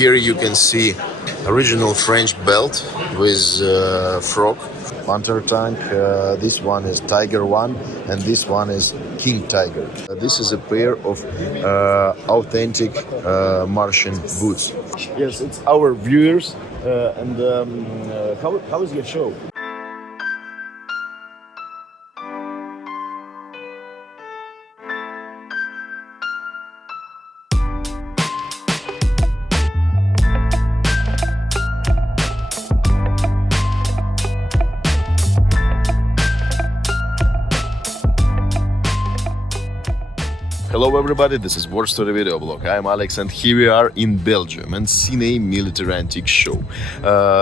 Here you can see original French belt with frog. Panther tank, this one is Tiger 1 and this one is King Tiger. This is a pair of authentic Martian boots. Yes, it's our viewers. How is your show? Hello everybody, this is Warstory video blog. I'm Alex and here we are in Belgium and Ciney Militaria antique show.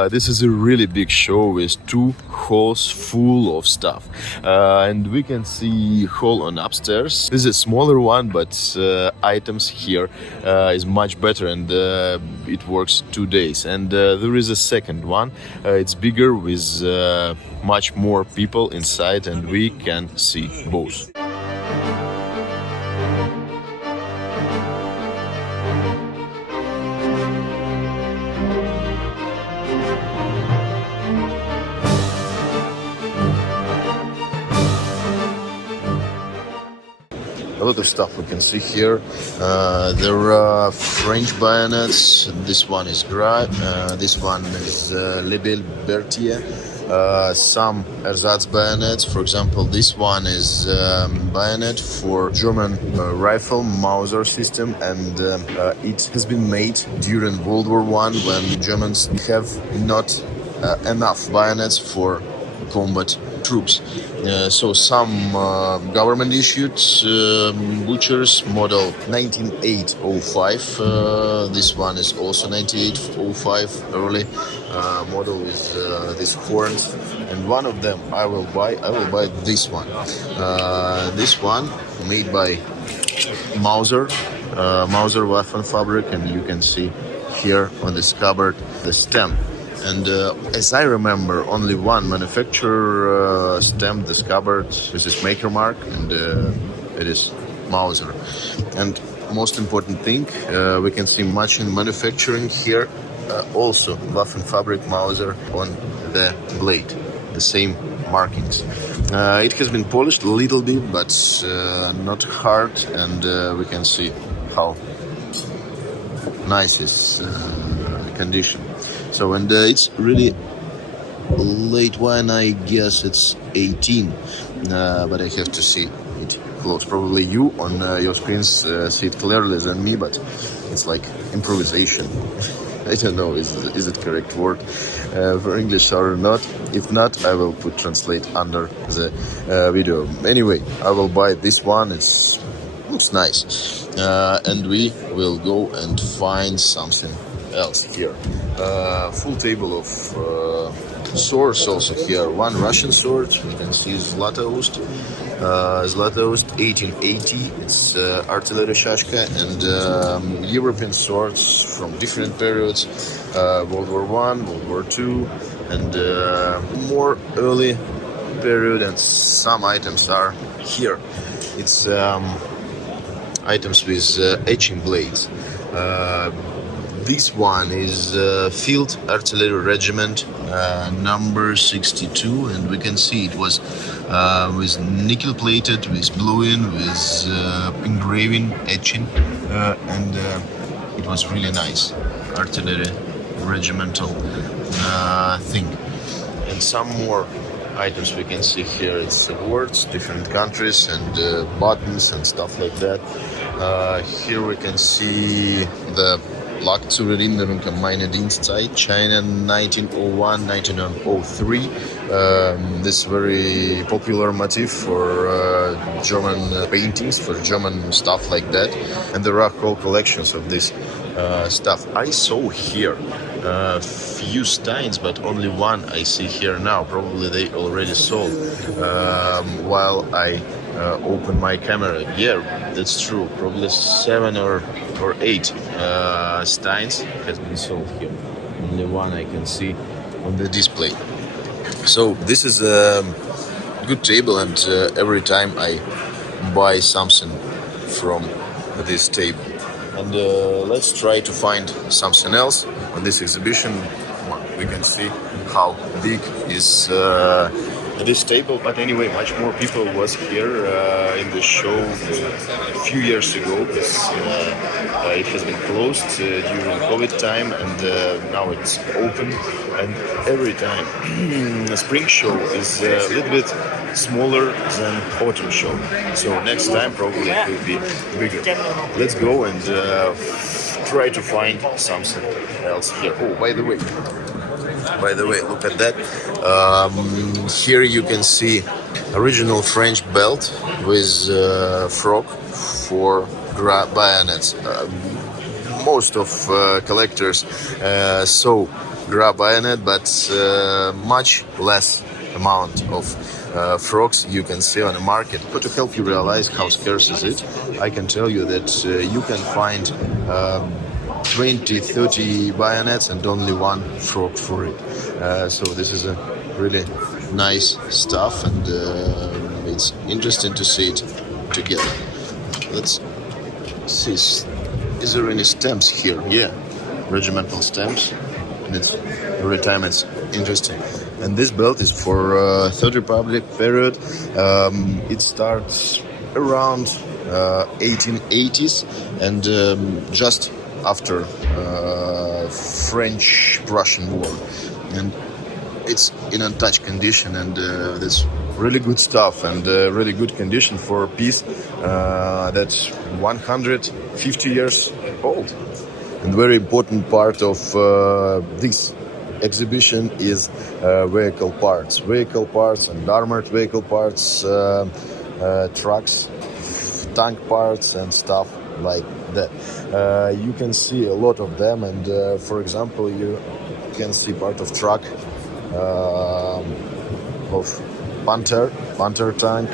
This is a really big show with 2 halls full of stuff. And we can see hall on upstairs. This is a smaller one, but items here is much better and it works 2 days. And there is a second one. It's bigger with much more people inside and we can see both. A lot of stuff we can see here. There are French bayonets. This one is Gras. This one is Lebel Berthier. Some ersatz bayonets. For example, this one is bayonet for German rifle Mauser system, and it has been made during World War I when Germans have not enough bayonets for combat troops. So some government issued butchers model 19805. This one is also 9805 early model with these horns, and one of them I will buy this one. This one made by Mauser Waffen fabric, and you can see here on this cupboard the stamp. And as I remember, only one manufacturer stamped this cupboard with this maker mark, and it is Mauser. And most important thing, we can see much in manufacturing here, also Waffen fabric Mauser on the blade, the same markings. It has been polished a little bit, but not hard, and we can see how nice is condition. So, and it's really late wine, I guess it's 18, but I have to see it close. Probably you on your screens see it clearly than me, but it's like improvisation. I don't know, is it correct word for English or not? If not, I will put translate under the video. Anyway, I will buy this one, it looks nice. And we will go and find something else here. Full table of swords also here. One Russian sword, we can see Zlatoust. Zlatoust 1880, it's artillery shashka, and European swords from different periods, World War I, World War II, and more early period, and some items are here. It's items with etching blades. This one is Field Artillery Regiment number 62, and we can see it was with nickel plated, with bluing, with engraving, etching, and it was really nice artillery regimental thing. And some more items we can see here. It's awards, different countries, and buttons and stuff like that. Here we can see the Lag zur Erinnerung an meine Dienstzeit, China 1901-1903. This very popular motif for German paintings, for German stuff like that. And there are whole collections of this stuff. I saw here few steins, but only one I see here now. Probably they already sold while I open my camera. Yeah, that's true. Probably 7 or 8 steins has been sold here. Only one I can see on the display. So this is a good table, and every time I buy something from this table. And and let's try to find something else on this exhibition. We can see how big is this table, but anyway, much more people was here in the show a few years ago, because it has been closed during COVID time, and now it's open. And every time spring show is a little bit smaller than autumn show, so next time probably it will be bigger. Let's go and try to find something else here. Oh, by the way, look at that. Here you can see original French belt with frog for bayonets. Most of collectors saw bayonet, but much less amount of frogs you can see on the market. But to help you realize how scarce is it, I can tell you that you can find 20-30 bayonets and only one frog for it. So this is a really nice stuff, and it's interesting to see it together. Let's see, is there any stamps here? Yeah, regimental stamps, and it's every time it's interesting. And this belt is for Third Republic period. It starts around 1880s, and just after French-Prussian War, and it's in untouched condition, and that's really good stuff, and really good condition for a piece that's 150 years old. And very important part of this exhibition is vehicle parts and armored vehicle parts, trucks, tank parts and stuff like that. You can see a lot of them, and for example, you can see part of truck of Panther tank.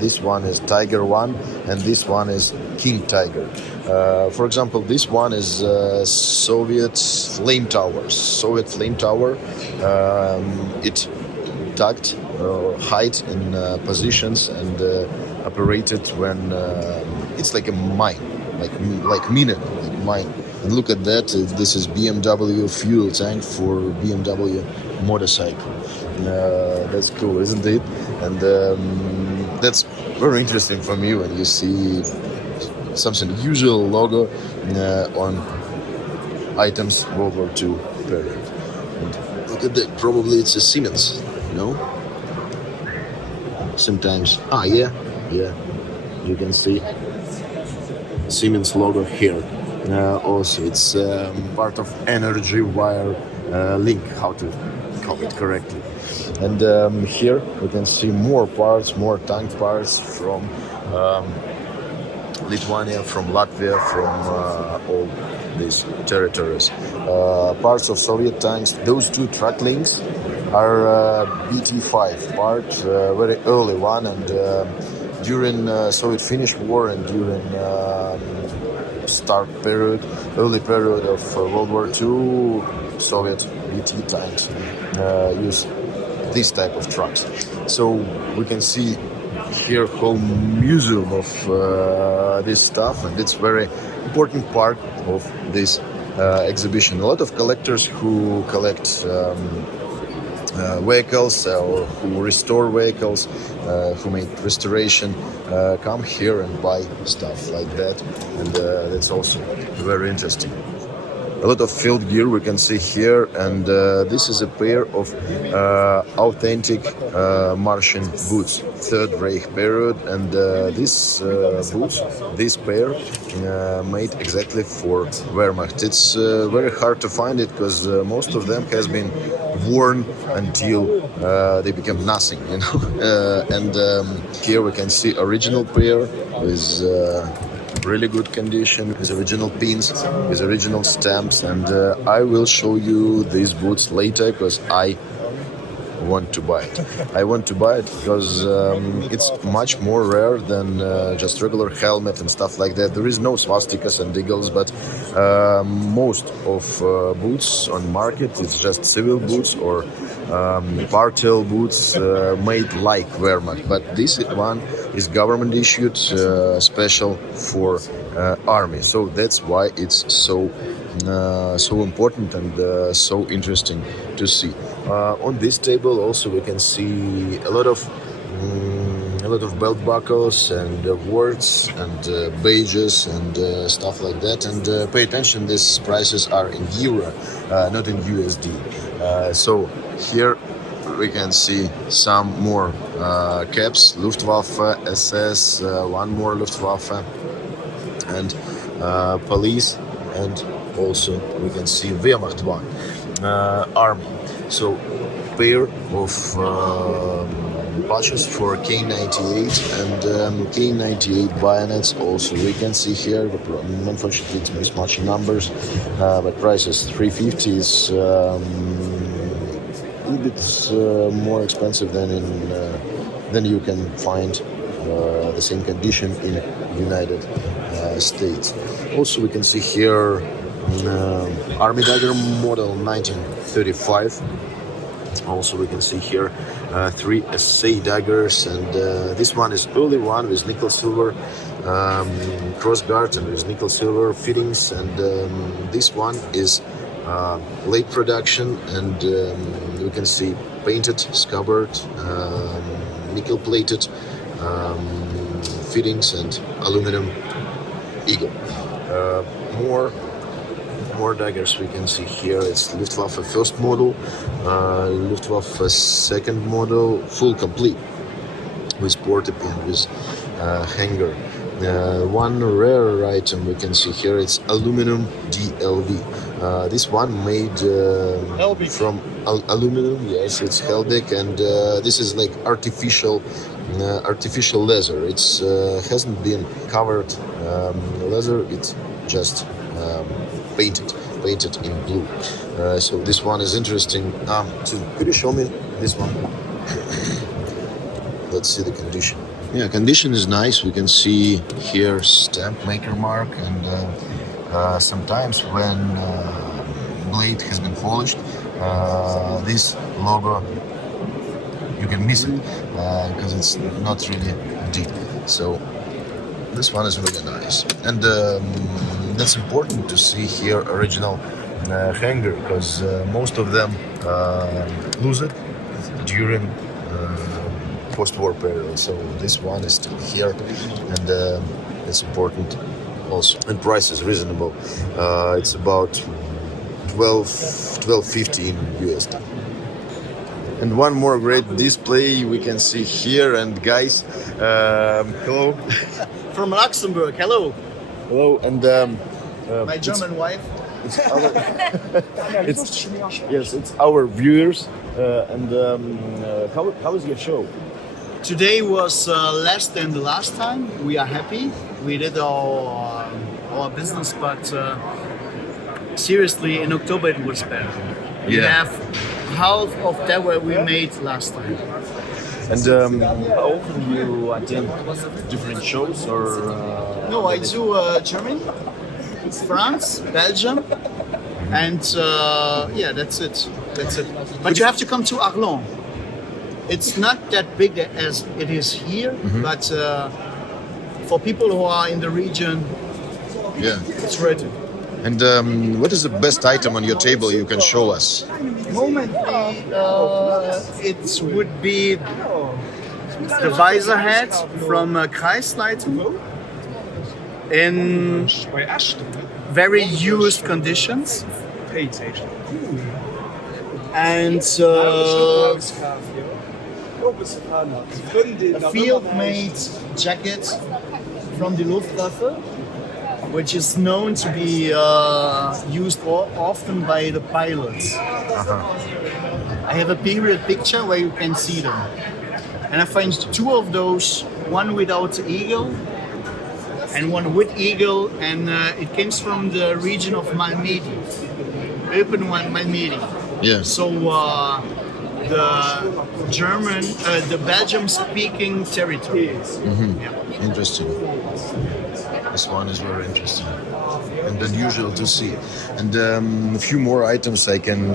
This one is Tiger 1, and this one is King Tiger. For example, this one is Soviet flame tower. It tucked height in positions and operated when it's like a mine, like mine. And look at that. This is BMW fuel tank for BMW motorcycle. That's cool, isn't it? And that's very interesting for me when you see something usual logo on items World War II period. And look at that. Probably it's a Siemens, no? Sometimes. Yeah. You can see Siemens logo here. Also, it's part of energy wire link, how to call it correctly. And here we can see more parts, more tank parts from Lithuania, from Latvia, from all these territories. Parts of Soviet tanks. Those two truck links are BT-5 part, very early one, and during Soviet-Finnish War and during early period of World War II, Soviet BT tanks use this type of trucks. So we can see here whole museum of this stuff, and it's very important part of this exhibition. A lot of collectors who collect vehicles or who restore vehicles, who make restoration, come here and buy stuff like that, and that's also very interesting. A lot of field gear we can see here, and this is a pair of authentic Martian boots, Third Reich period, and this boots, this pair, made exactly for Wehrmacht. It's very hard to find it because most of them has been worn until they become nothing, you know. And here we can see original pair with really good condition, with original pins, with original stamps, and I will show you these boots later because I want to buy it. I want to buy it because it's much more rare than just regular helmet and stuff like that. There is no swastikas and eagles, but most of boots on market it's just civil boots or partial boots made like Wehrmacht. But this one is government issued, special for army. So that's why it's so important and so interesting to see. On this table also we can see a lot of belt buckles and words and badges and stuff like that. And pay attention, these prices are in euro, not in USD. So here we can see some more caps, Luftwaffe, SS, one more Luftwaffe, and police, and also we can see Wehrmacht one, army. So pair of patches for K98 and K98 bayonets also we can see here. Unfortunately it's mismatching numbers, but price is 350. Is a little bit more expensive than you can find the same condition in United States. Also we can see here Army Dagger model 1935. Also we can see here 3 SA daggers, and this one is early one with nickel silver crossguard and with nickel silver fittings, and this one is late production, and you can see painted scabbard, nickel plated fittings and aluminum eagle. More daggers we can see here. It's Luftwaffe first model, Luftwaffe second model, full complete with portapin, with hanger. One rare item we can see here, it's aluminum DLV. This one made from aluminum, yes, it's Helbeck, and this is like artificial leather. It's hasn't been covered leather, it's just painted in blue. So this one is interesting. Could you show me this one? Let's see the condition. Yeah, condition is nice. We can see here stamp maker mark, and sometimes when blade has been polished, this logo you can miss it because it's not really deep. So this one is really nice, and that's important to see here original hanger, because most of them lose it during post-war period. So this one is still here, and it's important also. And price is reasonable. It's about 12.50 in USD. And one more great display we can see here. And guys, hello. From Luxembourg, hello. Hello, and my German wife. It's our viewers. And how is your show? Today was less than the last time. We are happy. We did our business, but seriously, in October it was better. We have half of that what we made last time. And how often you attend different shows, or? No, I do Germany, France, Belgium, and yeah, that's it. But you have to come to Arlon. It's not that big as it is here, but for people who are in the region, it's ready. And what is the best item on your table you can show us? Momently, it would be the visor head from Kreisleiten in very used conditions, and a field-made jacket from the Luftwaffe, which is known to be used often by the pilots. I have a period picture where you can see them. And I find two of those, one without the eagle and one with eagle, and it comes from the region of Malmedy, open one Malmedy. Yeah. So the German, the Belgium-speaking territories. Yeah. Interesting. This one is very interesting and unusual to see. And a few more items I can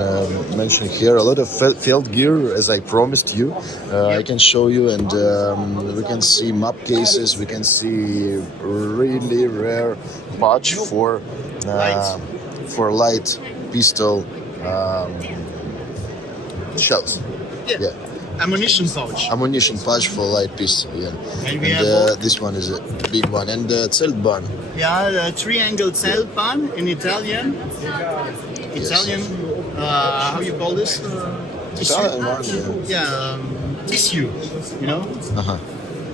mention here. A lot of felt gear, as I promised you. I can show you, and we can see map cases. We can see really rare patch for light pistol shells. Yeah. Ammunition pouch. Ammunition pouch for light pistol, yeah. And we have this one is a big one. And Zeltbahn. yeah, the triangle Zeltbahn in Italian. Italian, how you call this? Italian one, Yeah, tissue, you know? Uh-huh.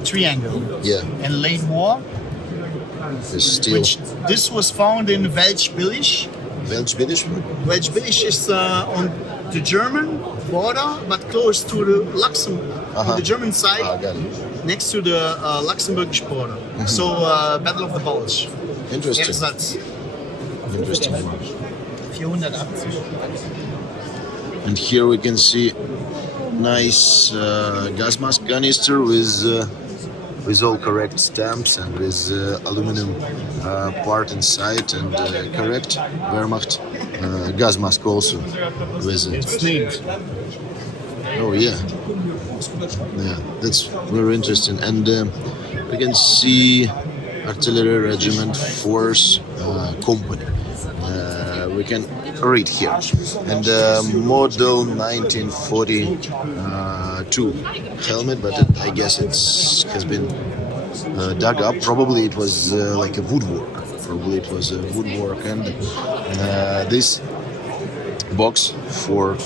Triangle. Yeah. And late war, The steel. which this was found in Welschbillig. Welschbillig? Welschbillig is on the German border, but close to the Luxembourg, on the German side, Got it. next to the Luxembourgish border. So, Battle of the Bulge. Interesting. Ersatz. Interesting one. 480. And here we can see nice gas mask canister with all correct stamps and with aluminum part inside and correct Wehrmacht gas mask also with it. It's neat. Oh yeah, yeah, that's very interesting. And we can see artillery regiment force company. We can read here, and model 1942 helmet, but I guess it has been dug up. Probably it was like a woodwork. Probably it was a woodwork, and this box for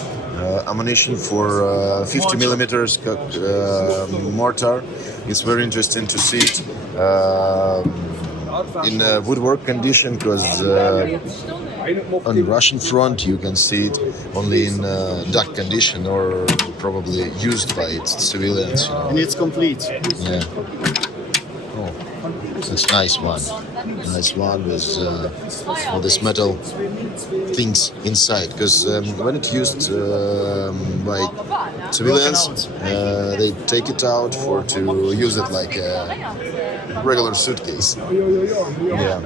ammunition for 50 millimeters mortar. It's very interesting to see it in a woodwork condition, because on the Russian front you can see it only in dark condition or probably used by its civilians. You know. And it's complete. Yeah. Oh, that's a nice one. Nice one with all this metal things inside. Because when it's used by civilians, they take it out to use it like a regular suitcase. Yeah.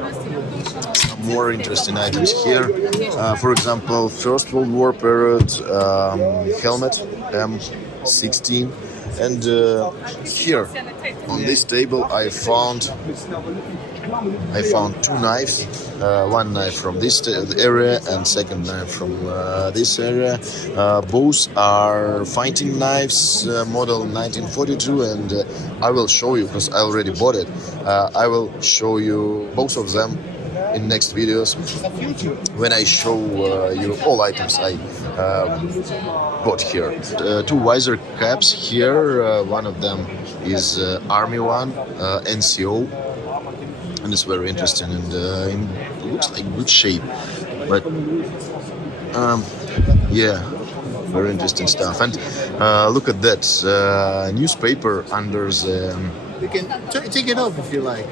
Some more interesting items here. For example, First World War period helmet M16. And here on this table I found two knives, one knife from this area and second knife from this area. Both are fighting knives, model 1942, and I will show you, because I already bought it. I will show you both of them in next videos when I show you all items I bought here. Two visor caps here. One of them is Army one, NCO, and it's very interesting and it looks like good shape. But yeah, very interesting stuff. And look at that newspaper under the. You can take it off if you like.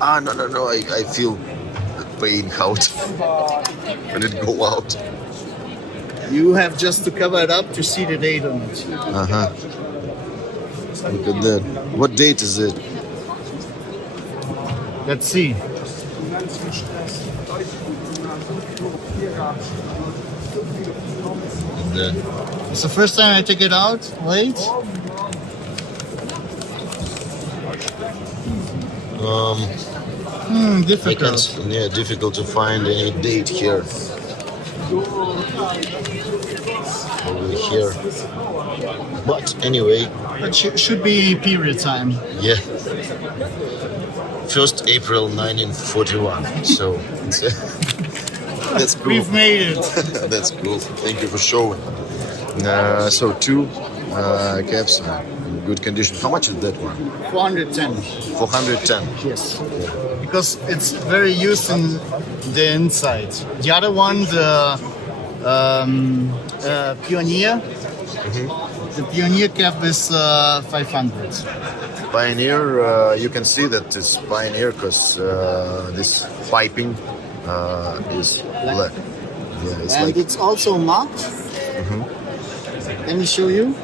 No. I feel the pain out when it go out. You have just to cover it up to see the date on it. Look at that. What date is it? Let's see. It's the first time I take it out. Wait. Difficult. Difficult to find any date here. Over here. But anyway. It should be period time. Yeah. 1st April 1941. So that's cool. We've made it. That's cool. Thank you for showing. So two caps are in good condition. How much is that one? 410. 410. Yes. Because it's very used in the inside. The other one, the Pioneer. The Pioneer cap is 500. Pioneer, you can see that it's Pioneer because this piping is black. Yeah, And it's also marked. Let me show you.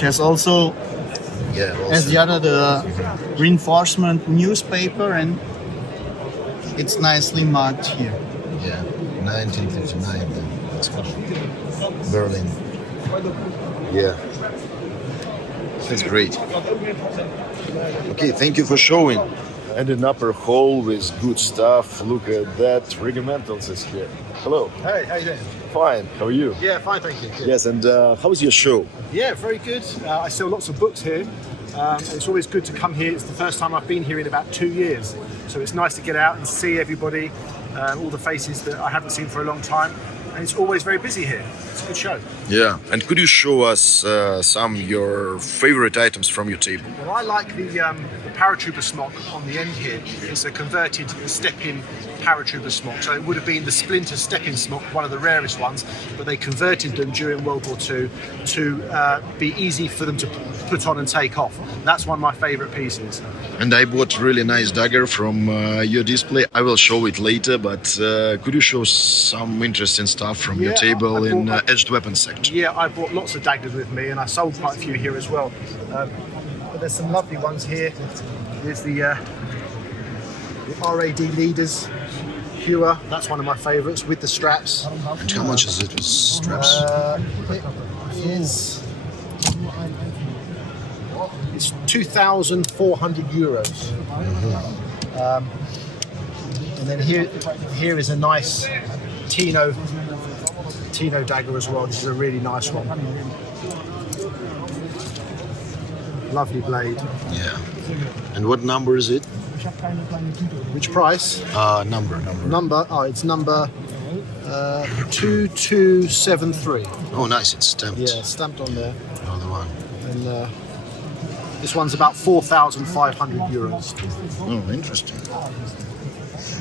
There's also, Yeah, as the other, the reinforcement newspaper, and it's nicely marked here. Yeah, 1959. That's good. Berlin. Yeah, that's great. Okay, thank you for showing. And an upper hall with good stuff. Look at that. Regimentals is here. Hello. Hey, how you doing? Fine. How are you? Yeah, fine, thank you. Good. Yes, and how was your show? Yeah, very good. I sell lots of books here. It's always good to come here. It's the first time I've been here in about 2 years. So it's nice to get out and see everybody, all the faces that I haven't seen for a long time. And it's always very busy here. It's a good show. Yeah, and could you show us some your favorite items from your table? Well, I like the paratrooper smock on the end here. It's a converted step-in paratrooper smock. So it would have been the Splinter step-in smock, one of the rarest ones, but they converted them during World War II to be easy for them to put on and take off. That's one of my favorite pieces. And I bought really nice dagger from your display. I will show it later, but could you show some interesting stuff from your table in edged weapons section? Yeah, I bought lots of daggers with me, and I sold quite a few here as well. But there's some lovely ones here. There's the RAD Leaders Hewer. That's one of my favourites with the straps. And how much is it with straps? It is. It's 2,400 euros. And then here is a nice Tino dagger as well. This is a really nice one. Lovely blade. Yeah. And what number is it? Which price? Number. It's number 2273. Oh, nice. It's stamped. Yeah, stamped on there. Another one. And this one's about 4,500 euros. Oh, interesting.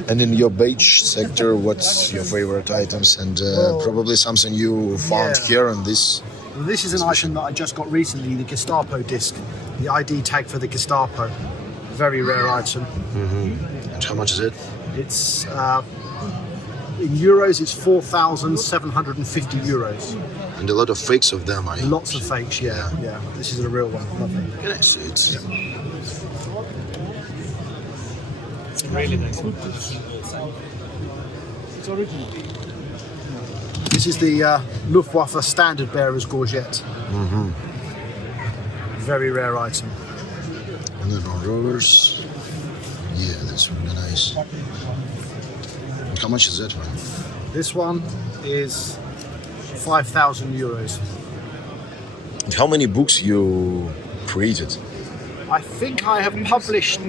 And in your beige sector, what's your favorite items? And probably something you found here on this? Well, this is an item that I just got recently, the Gestapo disc, the ID tag for the Gestapo. Very rare item. Mm-hmm. And how much is it? It's in euros, it's 4,750 euros. And a lot of fakes of them. Lots of fakes, yeah. This is a real one. Lovely. Can I see it? It's a really nice one. It's original. This is the Luftwaffe Standard Bearer's Gorget. Mm-hmm. Very rare item. And then on rollers. Yeah, that's really nice. And how much is that one? This one is 5,000 euros. And how many books you created? I think I have published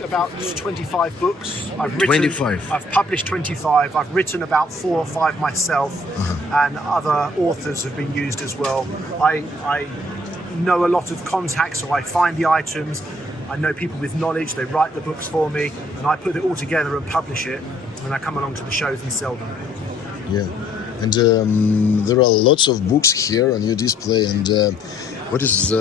about 25 books. I've written 25? I've published 25. I've written about 4 or 5 myself, and other authors have been used as well. I know a lot of contacts, so I find the items. I know people with knowledge, they write the books for me, and I put it all together and publish it, and I come along to the shows and sell them. Yeah. And there are lots of books here on your display, and what is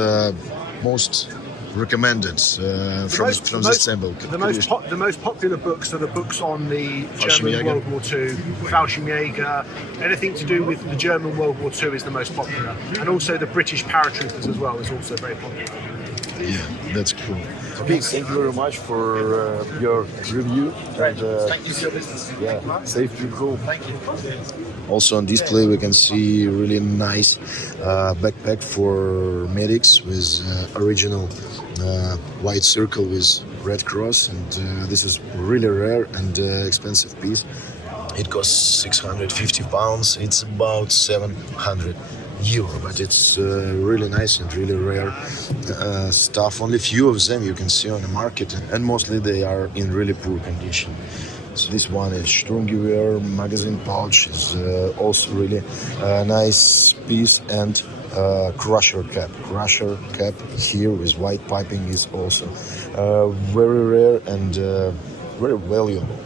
most recommended from this sample? The most popular books are the books on the German World War II, Fallschirmjäger. Anything to do with the German World War II is the most popular, and also the British paratroopers as well is also very popular. Yeah, that's cool. Okay, thank you very much for your review. And, Thank you for your business. Yeah, safety cool. Thank you. Also on display we can see really nice backpack for medics with original white circle with red cross, and this is really rare and expensive piece. It costs 650 pounds. It's about 700 euro, but it's really nice and really rare stuff. Only few of them you can see on the market, and mostly they are in really poor condition. So this one is Sturmgewehr magazine pouch, is also really nice piece, and crusher cap. Crusher cap here with white piping is also very rare and very valuable.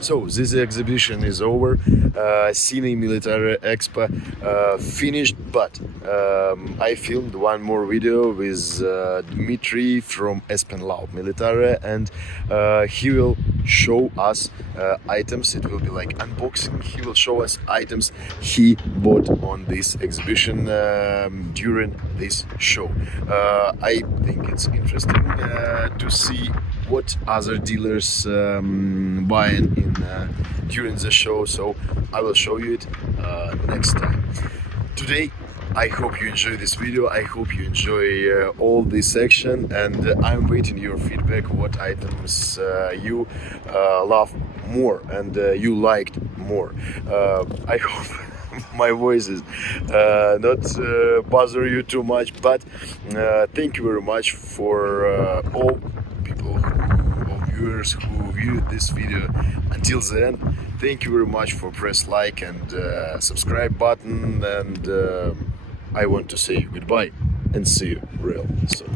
So this exhibition is over. Ciney Militaria Expo finished, but I filmed one more video with Dmitry from Espenlaub Militaria, and he will show us items. It will be like unboxing. He will show us items he bought on this exhibition during this show. I think it's interesting to see what other dealers buying in during the show, so I will show you it next time. Today I hope you enjoy this video, I hope you enjoy all this section, and I'm waiting your feedback, what items you love more and you liked more. I hope my voice is not bother you too much, but thank you very much for all people, all viewers who viewed this video until the end. Thank you very much for press like and subscribe button, and I want to say goodbye and see you real soon.